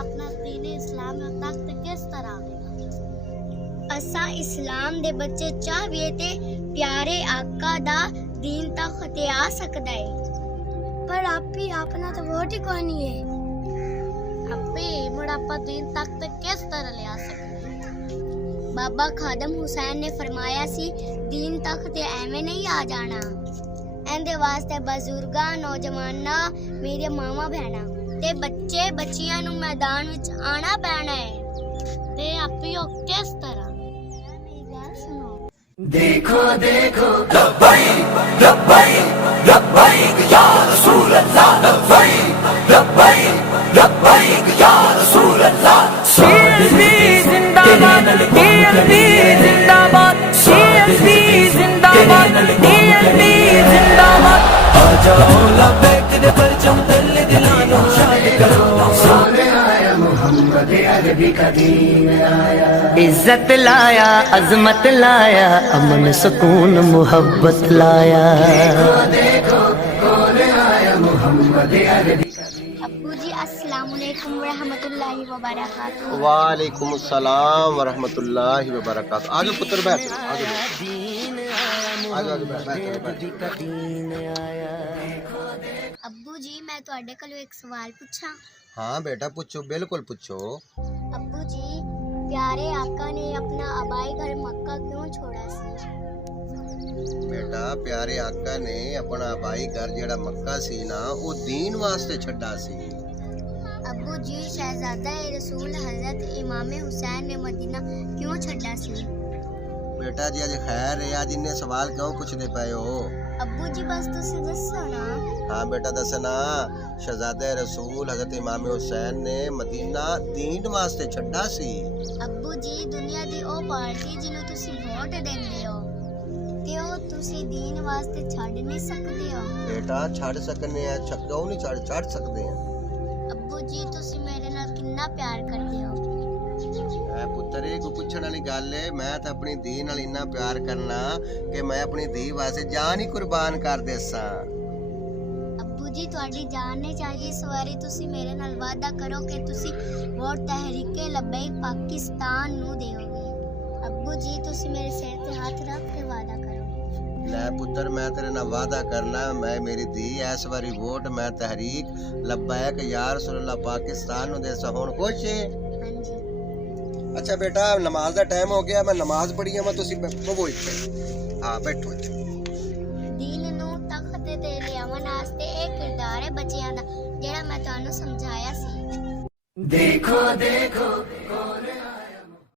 अपना दीन इस्लाम तख्त किस तरह असा इस्लाम दे बच्चे चाहिए ते प्यारे आका दा दीन तख्त ते आ सकदा है पर आपी अपना तो वोट ही कोई नहीं है आपी मुड़ापा दीन तख्त किस तरह ले आ सकते बाबा खादम हुसैन ने फरमाया सी दीन तख्त ते एवें नहीं आ जाना एंदे वास्ते बजुर्गां नौजवानां मेरे मामा बहना ते बच्चे बच्चियां नु मैदान विच आना पैना है ते आपियो किस तरह मेरी गल सुनो देखो देखो लब्बैक लब्बैक लब्बैक या रसूल अल्लाह लब्बैक लब्बैक लब्बैक या रसूल अल्लाह CSB जिंदाबाद DLP जिंदाबाद CSB जिंदाबाद DLP जिंदाबाद आ जाओ लब्बैक दे परचम तले दिलानो शाद करो सामने आया मोहम्मद अरबी का दीन आया इज्जत लाया अजमत लाया अमन सुकून मोहब्बत लाया देखो देखो कौन आया मोहम्मद अरबी का अब्बू जी अस्सलाम वालेकुम व रहमतुल्लाहि व बरकातहू वालेकुम अस्सलाम व रहमतुल्लाहि व बरकातहू। आगे पुत्र बैठ आगे आगे बैठ। अब्बू जी मैं ਤੁਹਾਡੇ ਕੋਲੋਂ ਇੱਕ ਸਵਾਲ ਪੁੱਛਾਂ हाँ बेटा पूछो बिल्कुल पूछो। अब्बू जी प्यारे आका ने अपना आबाई घर मक्का क्यों छोड़ा सी बेटा प्यारे आका ने अपना आबाई घर जेड़ा मक्का सी ना वो दीन वास्ते छड्डा सी। अब्बू जी शहजादा रसूल हजरत इमाम हुसैन ने मदीना क्यों छड्डा सी बेटा जी अज खैर है आज इन्ने सवाल क्यों पूछदे पए हो? अब्बू जी बस तुसी दसो ना हाँ बेटा दसना शहजादे रसूल हजरत इमाम हुसैन ने मदीना दीन वास्ते छड्डा सी। अब्बू जी दुनिया दी ओ पार्टी जिन्हों तुसी वोट देंदे हो ते ओ तुसी दीन वास्ते छड्ड नहीं सकदे हो बेटा छड़ सकने हैं क्यों नहीं छड़ सकते हैं। अब्बू जी तुसी मेरे नाल कितना प्यार करदे हो ऐ पुत्तर ये कोई पुछण वाली गल है मैं तो अपनी धी नाल इन्ना प्यार करना कि मैं अपनी धी वास्ते जान ही कुर्बान कर देसा। अब्बू जी तुहाडी जान ने चाहिए इस वारी तुसी मेरे नाल वादा करो कि तुसी वोट तहरीके लब्बैक पाकिस्तान नु देओगे। अब्बू जी तुसी मेरे सिर ते हाथ रख के वादा करो। ले पुत्तर मैं तेरे नाल वादा करना मैं मेरी धी इस बारी वोट मैं तहरीक लब्बैक या रसूलुल्लाह पाकिस्तान नु देसा। हुण खुश है? हां जी अच्छा बेटा नमाज का टाइम हो गया मैं नमाज पढ़ी है मैं तुसी बवो इत्थे हाँ बैठो इत्थे। दीन नु तख्त ते लियावन वास्ते एक किरदार है बच्चियां दा जेड़ा मैं तुहानू समझाया सी। देखो देखो